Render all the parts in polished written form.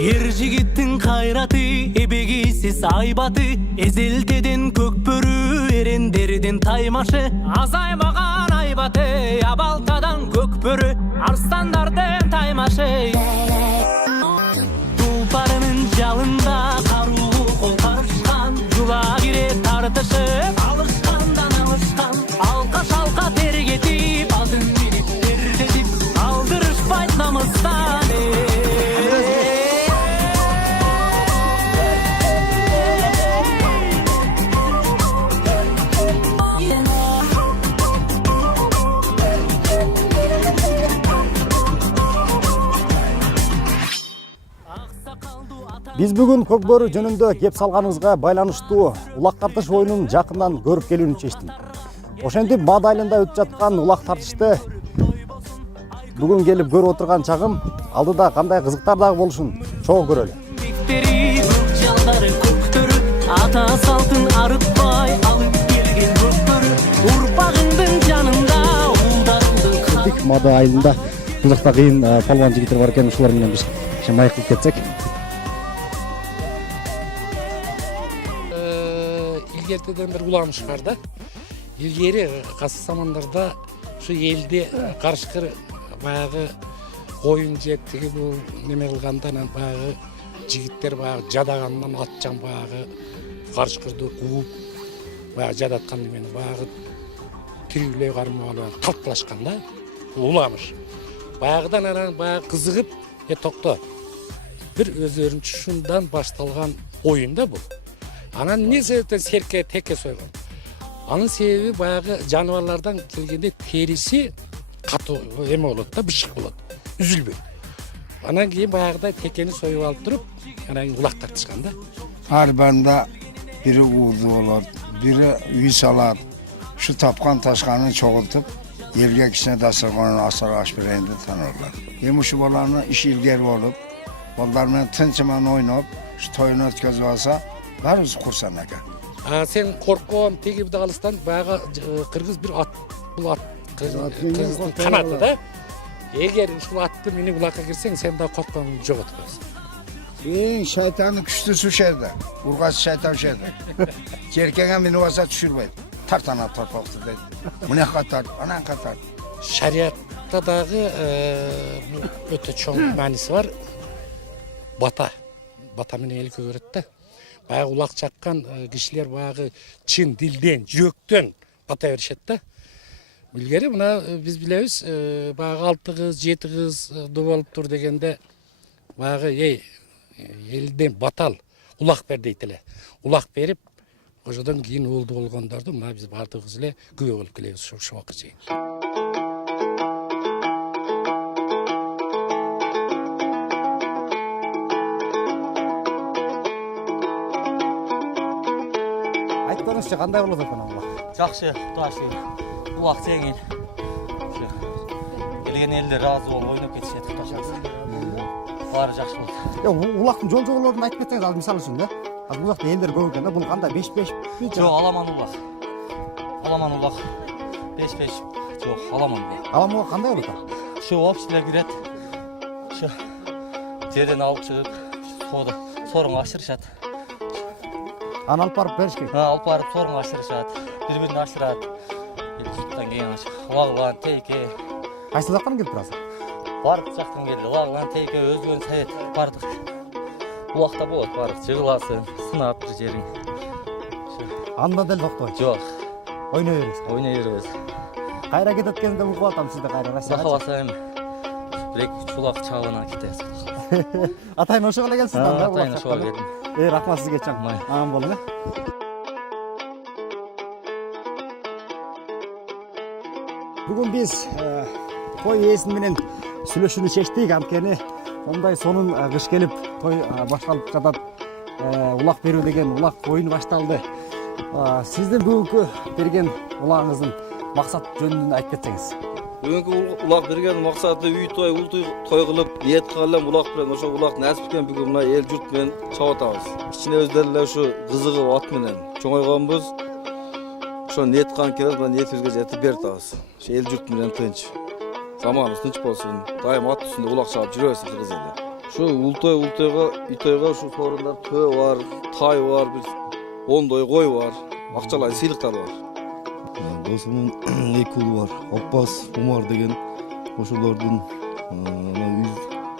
Ер жигиттин кайраты, эбегисиз айбаты, эзелтеден көкбөрү, эрендерден таймашы, азаймаган айбаты, абалтадан көкбөрү, арстандардын таймашы. Тулпарынын жалында каруу кол карышкан, жула кире тартышып, алышкандан алышкан, алка шалка тергетип, алдын билип тердетип, алдырышпайт намыстан. Биз бүгүн көкбөрү жөнүндө кеп салганыбызга байланыштуу улак тартыш оюнун жакындан көрүп келүүнү чечтим. Ошентип Бад айылында өтүп жаткан улак тартышты бүгүн келип көрүп отурган чагым, алдыда кандай кызыктар дагы болушун чогуу көрөлү. Ата салтын арытпай алып келген көкбөрү, урпагыңдын жанында улдарыңды. Бад айылында бул жакта кыйын палван жигиттер бар экен, ушулар менен биз маек кылып кетсек. Илгертеден бир уламыш бар да. Илгери касы замандарда ушу элде карышкыр баягы коюн жеп тиги бул неме кылгандан баягы жигиттер баягы жадагандан атчан баягы карышкырды кууп баягы жадаткан немени баягы тирүүлөй кармалап талкалашкан да. Уламыш. Баягыдан анан баягы кызыгып, токто. Бир өздөрүнчө ушундан башталган оюн да бул. Анан эмне себептен серке теке сойгон? Анын себеби баягы жаныбарлардан келгенде териси катуу эме болот да, бышык болот, үзүлбөйт. Анан кийин баягыдай текени союп алып туруп, анан улак тартышкан да. Ар банда бири ууду болот, бири үй салат. Şu tapkan taşkanı çoğultup, elge kişine dasırganın asar aş bereyinde tanırlar. Yemişi bolarını iş ilgeri olup, bollarla tınçıman oynayıp, şu toyunu ötközü olsa, barız kursan eken. Sen korkon tegi bir dağılıstan bayağı kırgız bir at, bu at, kırgızın kanadı da. Eğer şu attı mini ulaka girsen sen daha korkon çok oturuyorsun. Şeytanın küçtüsü şeyde, urgaz şeytan şeyde. Cerkene mini olsa düşürmeyin. Tartana tarpaktı dedi. Bu ne kadar, anan kadar. Şariatta dağı öte çoğun manisi var. Bata. Bata meni elke öğretti. Bayağı ulak çakkan kişiler bayağı çin, dilden, yürekten bata verişet de. Bilgeri buna biz bileyiz. Bayağı 6 kız, 7 kız doğalıp dur degende bayağı elden batal ulak ver deytile. Ulak verip ошодон кийин уулду болгондорду мына биз баардыгыбыз эле күбө болуп келебиз ошол убакка чейин. Айтып бериңизчи, кандай болот экен улак? Жакшы, Кудай шүгүр. Улак жеңил. Келген элдер разы болуп ойноп кетишет, Кудай шүгүр. Баары жакшы болот. Улактын жол жоболорун айтып кетсеңиз, ал мисалы үчүн да. Бул жакта элдер көп экен да, бул кандай 5-5? Жок, аламан улак. Аламан улак. 5-5 жок, аламан улак. Аламан улак кандай болот ал? Şu общилер кирет. Şu жерден алып чыгып, соода сорун ашырышат. Аны алып барып бериш керек. Алып барып сорун ашырышат. Бири-бирине ашырат. Жуттан кийин лагылган тейке. Кайсы жактан келип турасыз? Бардык жактан келди. Лагылган тейке өзгөн совет бардык. Улакта болот бардык, жыгыласың, сынап бир жериң. Анда деле токтобойт. Жок. Ойной беребиз. Ойной беребиз. Кайра кетет кезинде угуп атам сизди кайра Россияга. Кудай кааласа эми бир-эки чулак чабына кетебиз. Атайын ошого эле келсиз да. Атайын ошого эле келдим. Рахмат сизге чоң. Аман болуң. Бүгүн биз той ээси менен сүйлөшүүнү чечтик, анткени ондай сонун кыш келип той башталып жатат. Улак берүү деген улак оюну башталды. Сиздин бүгүнкү берген улагыңыздын максат жөнүндө айтып кетсеңиз. Бүгүнкү улак берген максаты үй той, ул той кылып, ниет кылган улак менен ошо улак насип экен бүгүн мына эл журт менен чап атабыз. Кичине өздөрү эле ушу кызыгып ат менен чоңойгонбуз. Ошо ниет кылган келебиз, мына ниетибизге жетип берип атабыз. Ошо эл журт менен тынч. Заманыбыз тынч болсун. Дайым ат үстүндө улак чабып жүрөбүз кыргыз эле. Şu ultayga, itoyga şu sorunlar tö var, tay var, bir 10 koy var. Акчалай сыйлыктар бар. Досумдун 2 уулу бар. Аппас, Умар деген ошолордун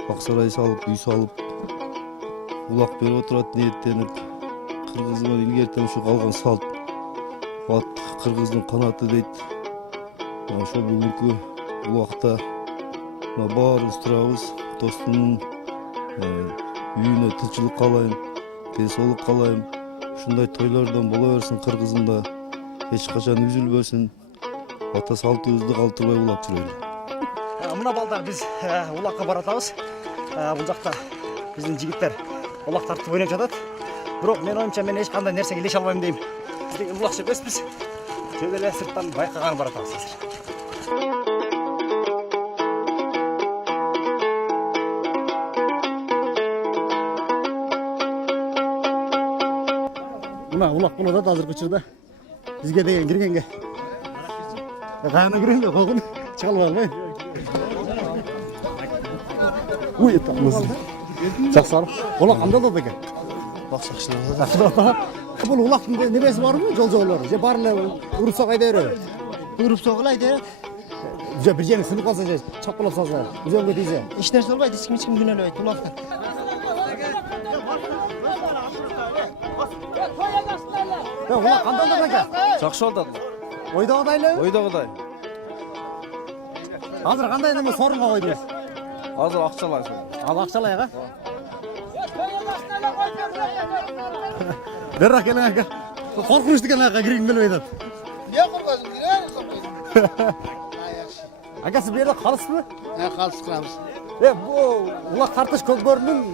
аксарай салып, үй салып улак берип отурат ниеттенип, кыргыздан илгертен ушу калган салт. Ат кыргыздын канаты дейт. Ошол бүгүнкү улакта баарыбыз турабыз. Достумдун үйүнө тынччылык каалайм, тез-соолук каалайм. Ушундай тойлордон боло берсин Кыргызында. Эч качан үзүлбөсүн. Ата салтыбызды калтырбай улап жүрөлү. Мына балдар биз улакка баратабыз. Бул жакта биздин жигиттер улак тартып ойноп жатат. Бирок мен оюмча мен эч кандай нерсеге илеше албайм дейм. Биз деген улакчы эмеспиз. Жөн эле сырттан байкаган баратабыз азыр. Мына улак болуп атат азыркы учурда. Бизге деген киргенге. Каяна кирем бе, колгун чыга албайм. Уй, тамыз. Жакшы. Улак кандай болот экен? Бакчакчылар. Бул улактын нереси барбы? Жол-жолдору. Же бар эле урупса кайда берет? Урупса кайда берет? Же бир жерин сынып калса же чапкылап салса, өзөнгө тийсе. Эч нерсе болбойт, эч ким күнөөлөбөйт улактан. Улак кандай болот экен? Жакшы болот. Ойдогудай элеби? Ойдогудай. Азыр кандай неме сорунга койдуңуз? Азыр акчалай. Ал акчалай ага. Берак эле ага. Коркунуч деген ага киргим келбей атат. Эмне коркосуң? Кире. Ага сиз бу жерде калысызбы? Калыс кылабыз. Бу улак тартыш көкбөрүнүн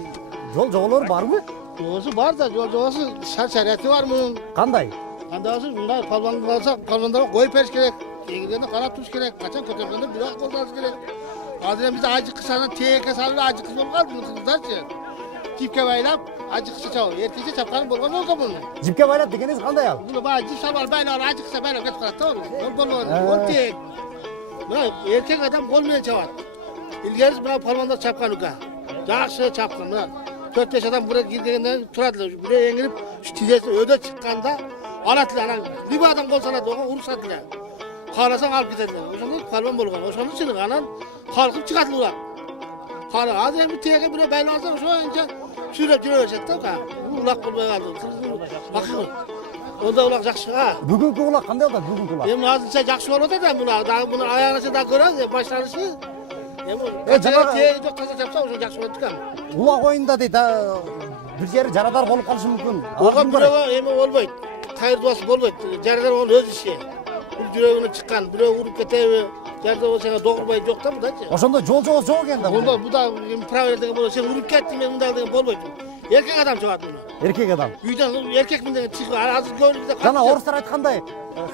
жол-жоболору барбы? Жолсу бар да, жолсу шарчарияты бар мунун. Кандай? Кандай болсо мындай калбан кылса, калбандарга коюп бериш керек. Эгерде карап туруш керек. Качан көтөргөндө бирок колдонуш керек. Азыр бизде ажы кысаны тээкке салып ажы кыз болуп калды кыздарчы. Жипке байлап, ажы кыса чабып, эркекче чапкан болгон жол муну. Жипке байлап дегениз кандай ал? Муну баягы жип салып байлап, ажы кыса байлап кетип калат да ол. Болбогон, ол тээк. Мына эркек адам кол менен чабат. Илгери мына палвандар чапкан ука. Жакшы чапкан мына. 4-5 адам buraya girdiğinde turadılar. Buraya engelip şu tizesi öde çıkkanda alattılar. Anam bir adam kol sana doğru ursadılar. Kalasan alıp giderler. O zaman kalban bolgan. O zaman çılık anan kalkıp çıkarttılar. Kala az hem bir tiyeke buraya belli olsa o zaman önce sürüp yürüyecek de ka. Ulak bulmaya kaldı. Bakın. Onda ulak jakşı ha. Bugünkü ulak kандай oldu bugünkü ulak? Hem azınca jakşı olur da buna daha bunu ayağına da görür başlanışı. Жаңа тиеги жок таза жапса уже жакшы болот экен. Улак оюнда дейт, бир жери жарадар болуп калышы мүмкүн. Оған бирөө эме болбойт. Кайрдубасы болбойт. Жарадар ол өз иши. Бул жүрөгүнө чыккан, бирөө уруп кетеби, жарадар болсо догурбай жок да мындачы. Ошондо жол-жобо жок экен да. Онда бу да правила деген болот. Сен уруп кеттиң, мен мындай деген болбойт. Эркек адам чыгат муну. Эркек адам. Үйдөн эркек менен чыгып, азыр көбүрүндө Жана орустар айткандай,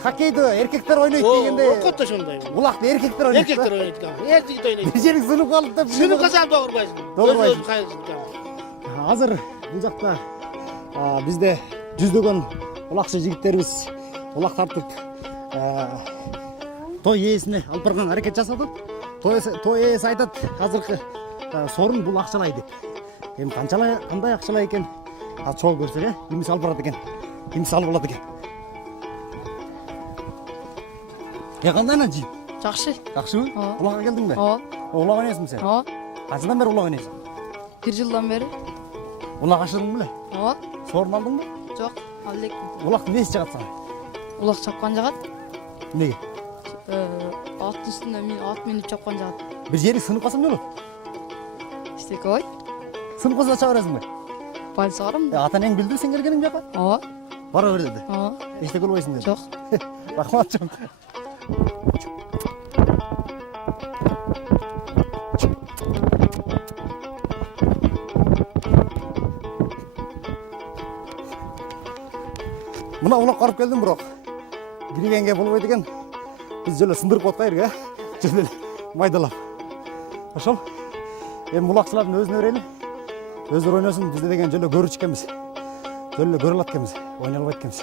хоккейди эркектер ойнойт дегенде. Окот ошондой. Улакты эркектер ойнойт. Эркектер ойнойт экен. Эркектер ойнойт. Бир жериң сынып калды деп. Сынып калсаң догурбайсың. Догурбайсың. Кайрысың. Азыр бул жакта бизде жүздөгөн улакчы жигиттерибиз улак тартып той ээсине алып барган аракет жасады. Той ээси айтат азыркы сорун бул акчалай деп. Эми канчалай кандай акчалай экен? Чогуу көрсөк, кимис алып барат экен. Кимис алып алат экен. Кандай нажи? Жакшы. Жакшыбы? Улакка келдиңби? Ооба. Улак ойнойсуңбу сен? Ооба. Качадан бери улак ойнойсуң? 1 жылдан бери. Улак ашырдың беле? Ооба. Сорун алдыңбы? Жок, ал элек. Улактын несі жагат сага? Улак чапкан жагат. Эмнеге? Аттын үстүндө мен ат минип чапкан жагат. Бир жери сынып калса эмне болот? Эчтеке болбойт. Сынып калса чыга бересиңби? Больница барам. Ата энең билдиби сен келгениң жака? Ооба. Бара бер деди. Ооба. Эчтеке болбойсуң деди. Жок. Рахмат чоң. Мына улак карып келдим, бирок киргенге болбойт экен. Биз жөлө сындырып коткайлы, жөлө майдалап. Ошол. Эми улакчылардын өзүнө берели. Өздөрү ойносун, бизде деген жөлө көрүчү экенбиз. Жөлө көрө алат экенбиз, ойной албайт экенбиз.